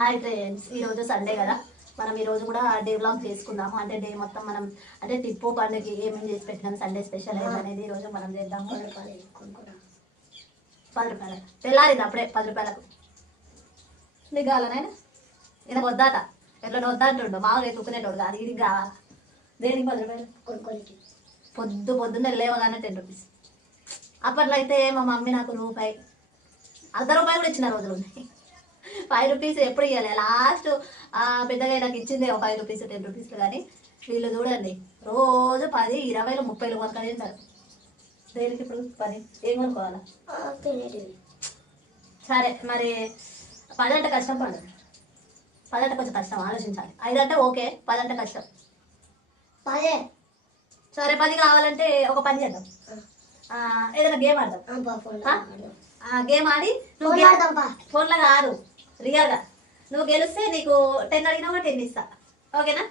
Hi friends, ఈరోజు Sunday కదా. మనం ఈరోజు కూడా డే వ్లాగ్ చేసుకుందాము. అంటే డే మొత్తం మనం అంటే టిప్పు పండుగకి ఏమేమి చేసి పెట్టినాం, సండే స్పెషల్ అనేది ఈరోజు మనం చేద్దాము. 10 రూపాయలు తెల్లారింది అప్పుడే 10 రూపాయలకు. నీకు కావాలనైనా ఇలా వద్దాట, ఎట్లా వద్దంటుండు. మామూలుగా తుక్కునేటోడు కాదు, ఇది కావాలా. దేనికి 10 రూపాయలు? పొద్దున్నే లేవగానే 10 రూపీస్. అప్పట్లో అయితే మా మమ్మీ నాకు రూపాయి, ₹1 కూడా ఇచ్చిన రోజులు ఉన్నాయి. 5 రూపీస్ ఎప్పుడు ఇవ్వాలి. లాస్ట్ పెద్దగా నాకు ఇచ్చింది ఒక 5 రూపీస్ 10 రూపీస్లు. కానీ వీళ్ళు చూడండి రోజు 10, 20, 30 కొనుక్కొని. దేనికి ఇప్పుడు 10 ఏం కొనుక్కోవాలా? సరే మరి 10 అంటే కష్టం. 10 అంటే కొంచెం కష్టం, ఆలోచించాలి. 5 అంటే ఓకే, 10 అంటే కష్టం. 10 సరే 10 కావాలంటే ఒక పని చేద్దాం, ఏదైనా గేమ్ ఆడదాం. గేమ్ ఆడి ఫోన్లో కాదు, రియల్గా. నువ్వు గెలిస్తే నీకు 10 అడిగినా కూడా 10 ఇస్తా, ఓకేనా?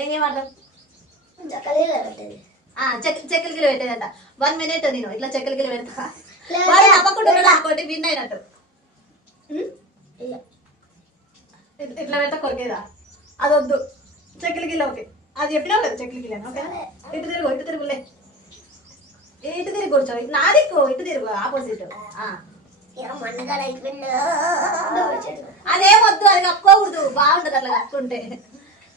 ఏం గేమ్ ఆడదాం? చెక్కలు గిలు పెట్టేదంట. 1 minute నేను ఇట్లా చెక్కలు గిలు పెడతా, తప్పకుండా అనుకోండి విన్ అయినట్టు. ఇట్లా పెడతా కొరికేదా? అది వద్దు, చెక్కలు గిల్ల ఓకే. అది చెప్పినావు కదా చెక్కలు గిల్లని, ఓకేనా? ఇటు తిరుగులే, ఇటు తిరిగి కూర్చో. నాదిక్కు ఇటు తిరుగు, ఆపోజిట్. అదేం వద్దు, అది కప్పుకోకూడదు, బాగుంటది అట్లా కప్పుకుంటే.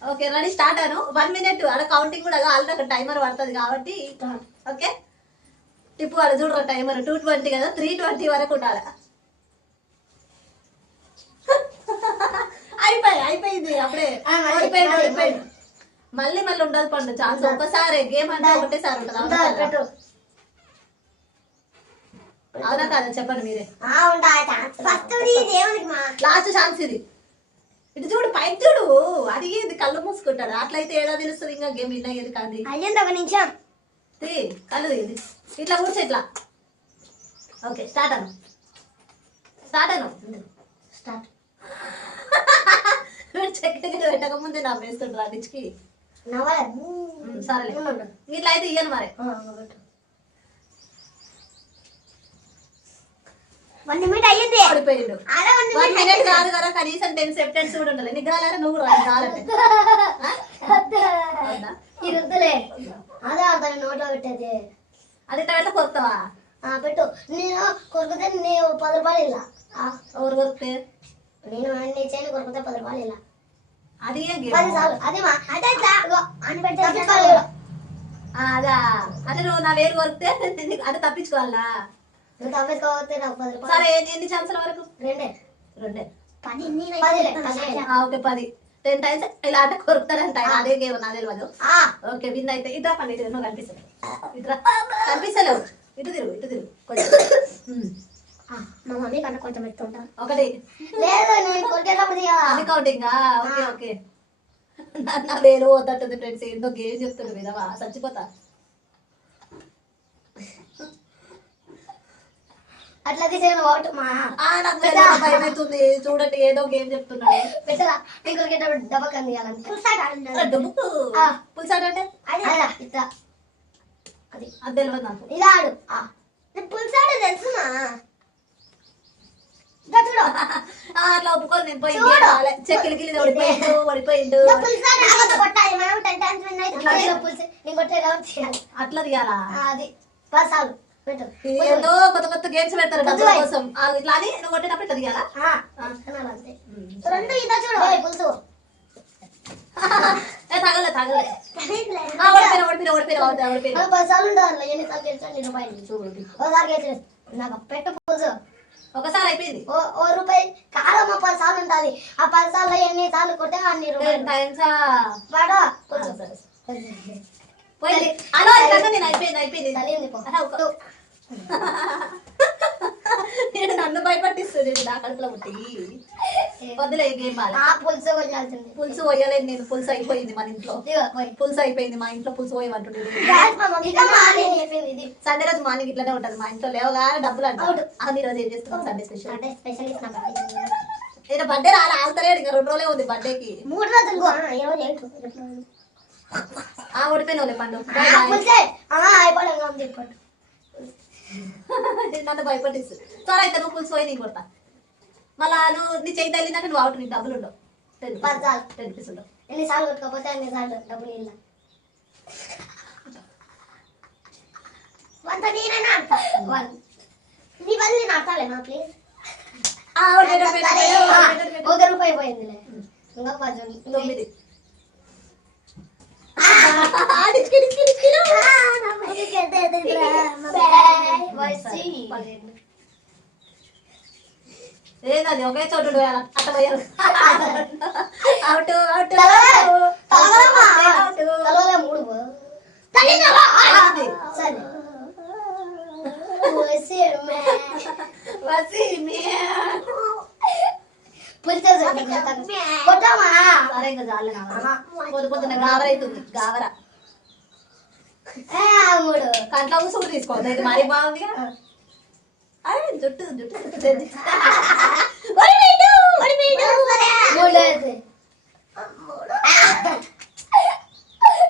ఓకే రెడీ, స్టార్ట్ అను. 1 minute అక్కడ కౌంటింగ్ కూడా ఆల్రెడీ అక్కడ టైమర్ పడుతుంది కాబట్టి ఓకే. టిప్పు వాడు చూడరా టైమర్ 2:20 కదా, 3:20 వరకు ఉండాలి. అయిపోయింది అప్పుడే. ఓడిపోయింది. మళ్ళీ ఉండదు పండు, ఛాన్స్ ఒక్కసారి. గేమ్ అంటే ఒకటేసారి ఉంటుంది. అవునా కాదా చెప్పండి మీరే. లాస్ట్ ఛాన్స్ ఇది. ఇటు చూడు, పైకి చూడు. అడిగేది కళ్ళు మూసుకుంటాడు. అట్లయితే ఏడా తెలుస్తుంది ఇంకా గేమ్ విన్ అయ్యేది కాదు. అయ్యింది ఒక నిమిషం. కళ్ళు ఇది ఇట్లా కూర్చో, ఇట్లా. ఓకే స్టార్ట్ అను. చెక్కగా పెట్టక ముందే నా వేస్తుండ్రు అన్నిటికి. సరే ఇట్లా అయితే ఇయ్యను మరి. 1 minute అయ్యింది. ఓడిపోయిండు. 1 minute కాదు కదా, కనీసం 10 seconds కూడా ఉండాలి. నీకు కావాలంటే నువ్వు కావాలంటే అదే అతను నోట్లో పెట్టేది. అది ఇట్లా పెడితే కొరుకుతావా? పెట్టు. నేను కొరికితే నేను 10 రూపాయలు ఇలా. ఎవరు కొరికితే? నేను అన్ని చేయని కొరికితే 10 రూపాయలు ఇలా. అది అదా అంటే నువ్వు నా వేరు కొరికితే అంటే తప్పించుకోవాలా? నువ్వు తప్పించుకోకపోతే నాకు 10 రూపాయలు. సరే ఎన్ని ఛాన్సుల వరకు? 2 ఓకే 10 10 టైమ్స్ ఇలా అంటే కొరుకుతారంట. అదే గేమ్ నా తెలియదు. ఓకే విన్ అయితే ఇట్లా పని నువ్వు కనిపిస్తలేవు. ఇట్లా కనిపిస్తలేవు. ఇటు తిరుగు కొంచెం. మా మమ్మీ కన్నా కొంచెం పెట్టుకుంటా. 1 లేదు, నేను కొరికేటప్పుడు అది కౌంటింగ్. ఓకే నా వేరు వద్దట్టుంది ఫ్రెండ్స్. ఏందో గేమ్ చెప్తుంది విధవా, చచ్చిపోతా. అట్లా తీసేయను ఓటు మా. నాకు భయం అవుతుంది. చూడండి ఏదో గేమ్ చెప్తున్నాడు. పెట్టరా నేను కొరికేటప్పుడు డబ్బకంది పుల్సాడు అంటే ఇట్లా. అది తెలియదు నాకు. ఇలా ఆడు. పుల్సాడు తెలుసునా? అట్లా ఒప్పుకొని నేను పోయి చెక్కిలికి ఓడిపోయిండు. అట్లా తీయాలా? అది 10 సార్లు పెట్టు. ఏదో కొత్త గేమ్స్ పెడతారు డబ్బుల కోసం. ఇట్లా అని నువ్వు కొట్టేటప్పుడు ఇట్లా తీయాలా? 2 ఇదా చూడు పులుసు. తగలే ఓడిపోయిన 10 సార్లు ఉండాలి. ఎన్నిసార్లు గెలిచాను? ₹2 చూడు. ఒకసారి గెలిచాను నాకు పెట్టు పులుసు. ఒకసారి అయిపోయింది. ఓ రూపాయి కాదమ్మా, 10 సార్లు ఉండాలి. ఆ 10 సార్లు ఎన్ని సార్లు కొట్టే అన్ని రూపాయలు. నేను అయిపోయింది. నన్ను భయపట్టిస్తుంది నా కడుపులో పుట్టి. వద్దులే గేమ్. పులుసు పోయలేదు నేను. పులుసు అయిపోయింది మన ఇంట్లో. పులుసు అయిపోయింది మా ఇంట్లో. పులుసు పోయమంటుంది. సండే రోజు మార్నింగ్ ఇట్లానే ఉంటది మా ఇంట్లో. లేవగా డబ్బులు అంటారు. ఈ రోజు ఏం చేస్తున్నాం? Sunday special. ఏదో బర్త్డే రాలే, ఆగుతలేడు. ఇంకా 2 రోజులే ఉంది బర్త్డేకి. 3 రోజులు ఓడిపోయిన పండు. నన్ను భయపట్టిస్తుంది. సరే అయితే నువ్వు పులుసు పోయి నీకు కొడతా. మళ్ళా నువ్వు నీ చేయి తగిలిందంటే నువ్వు అవుట్, నీకు డబ్బులు ఉండవు. 10 సార్లు 10 రూపీస్ ఉండవు. ఎన్నిసార్లు కొట్టుకోపోతే అన్నిసార్లు డబ్బులు ఇలా వంట నేనైనా ఆడతా. నీ బదులు నేను ఆడతాలేనా ప్లీజ్? ₹1 పోయిందిలే. ఇంకా 10 9. ఏది ఒకే చోటు అట్ట పోయారు. అవుట్ అవుట్ తలవలే 3 సరే సరే ఇంకా చాలే పొద్దున్న గావర అవుతుంది. గావర కంట్లో సూడు తీసుకోవద్దు, ఇది మరీ బాగుంది. జుట్టు జుట్టు జుట్టు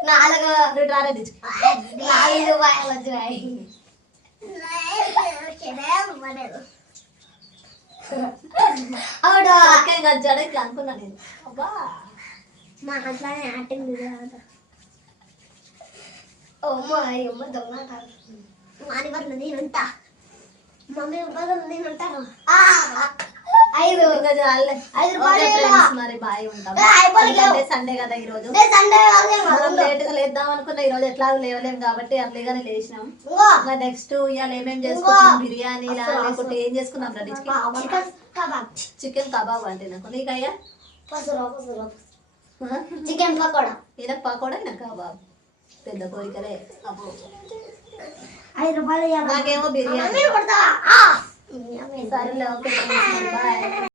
4 వచ్చినాయి. అవును గజ్జాడ ఇట్లా అనుకున్నా నేను. అబ్బా మా అట్లానే యాక్టింగ్ అమ్మ దొంగ మాని బదులు నేను ఉంటా, మమ్మీ బదులు నేను ఉంటాను. 5 ఇంకా చాలే. 5 రూపాయలు ఫ్రెండ్స్ మరి బాయ్ ఉంటాం. సండే కదా ఈ రోజు. సండే మనం లేట్ గా లేద్దాం అనుకున్నా, ఈ రోజు ఎట్లా లేవలేము కాబట్టి అర్లీగానే లేచినాం. ఇంకా నెక్స్ట్ ఇవాళ ఏమేమి చేసుకున్నాం, బిర్యానీ లేకుంటే ఏం చేసుకున్నాం రా? చికెన్ కబాబ్ అంటే నాకు. నీకయ్యా చికెన్ పకోడా. ఈయన పకోడా, ఈయన కబాబ్. పెద్ద కోరికలే. అబ్బో 5 రూపాయలు నాకేమో బిర్యానీ. కొడతా. సరేలే, ఓకే బాయ్.